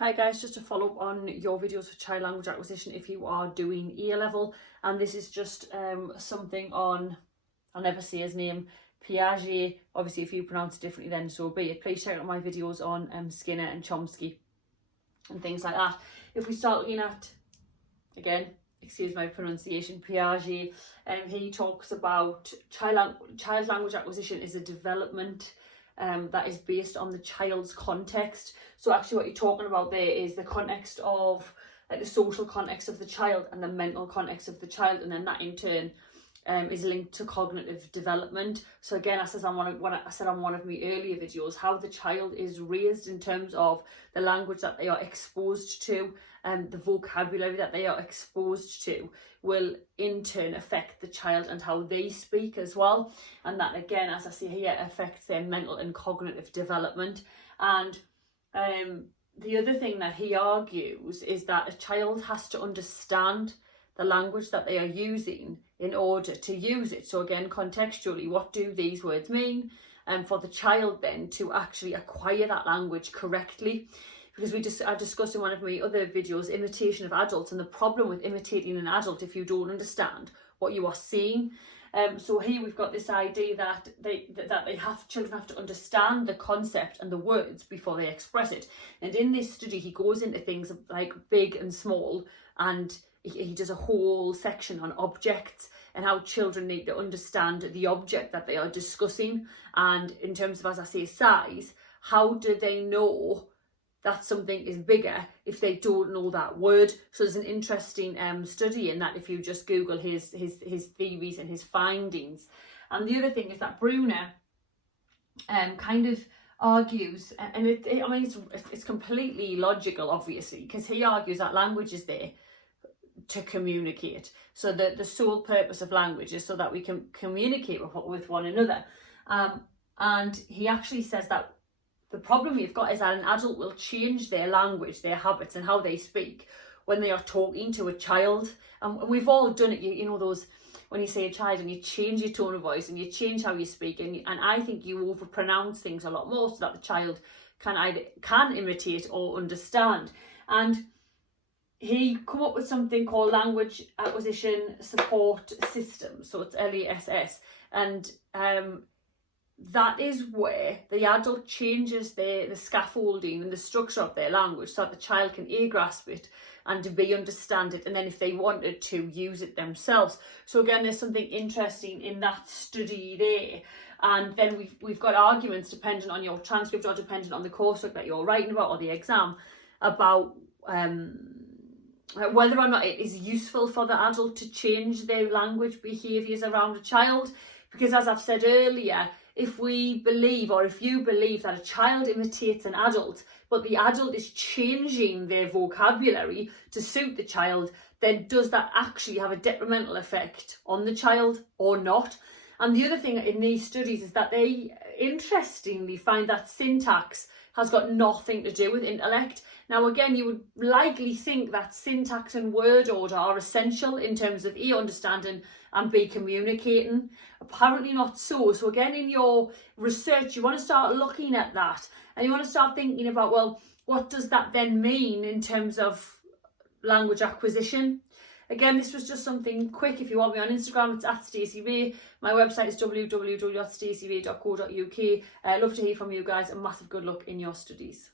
Hi guys, just to follow up on your videos for child language acquisition if you are doing A level, and this is just something on, I'll never say his name, Piaget. Obviously if you pronounce it differently then so be it. Please check out my videos on Skinner and Chomsky and things like that. If we start looking at, again, excuse my pronunciation, Piaget, he talks about child language acquisition is a development that is based on the child's context. So actually what you're talking about there is the context of, like, the social context of the child and the mental context of the child, and then that in turn is linked to cognitive development. So again, I said on one of my earlier videos, how the child is raised in terms of the language that they are exposed to, and the vocabulary that they are exposed to will in turn affect the child and how they speak as well. And that again, as I say here, affects their mental and cognitive development. And the other thing that he argues is that a child has to understand the language that they are using in order to use it. So again, contextually, what do these words mean? And for the child then to actually acquire that language correctly. Because I discussed in one of my other videos, imitation of adults, and the problem with imitating an adult if you don't understand what you are seeing. So here we've got this idea that children have to understand the concept and the words before they express it. And in this study, he goes into things like big and small, and he does a whole section on objects and how children need to understand the object that they are discussing. And in terms of, as I say, size, how do they know that something is bigger if they don't know that word? So there's an interesting study in that if you just Google his theories and his findings. And the other thing is that Bruner kind of argues, and it's completely logical, obviously, because he argues that language is there to communicate. So the sole purpose of language is so that we can communicate with one another. And he actually says that the problem we've got is that an adult will change their language, their habits and how they speak when they are talking to a child. And we've all done it, you know, those, when you say a child and you change your tone of voice and you change how you speak, and I think you overpronounce things a lot more so that the child can imitate or understand. And he come up with something called language acquisition support system, so it's LASS, and that is where the adult changes the scaffolding and the structure of their language so that the child can grasp it and to understand it, and then if they wanted to use it themselves. So again, there's something interesting in that study there. And then we've got arguments dependent on your transcript or dependent on the coursework that you're writing about or the exam about whether or not it is useful for the adult to change their language behaviours around a child. Because as I've said earlier, if we believe, or if you believe, that a child imitates an adult, but the adult is changing their vocabulary to suit the child, then does that actually have a detrimental effect on the child or not? And the other thing in these studies is that they interestingly find that syntax has got nothing to do with intellect. Now again, you would likely think that syntax and word order are essential in terms of A, understanding, and B, communicating. Apparently not so. So again, in your research, you want to start looking at that, and you want to start thinking about, well, what does that then mean in terms of language acquisition? Again, this was just something quick. If you want me on Instagram, it's @StaceyRay. My website is www.staceyray.co.uk. Love to hear from you guys, and massive good luck in your studies.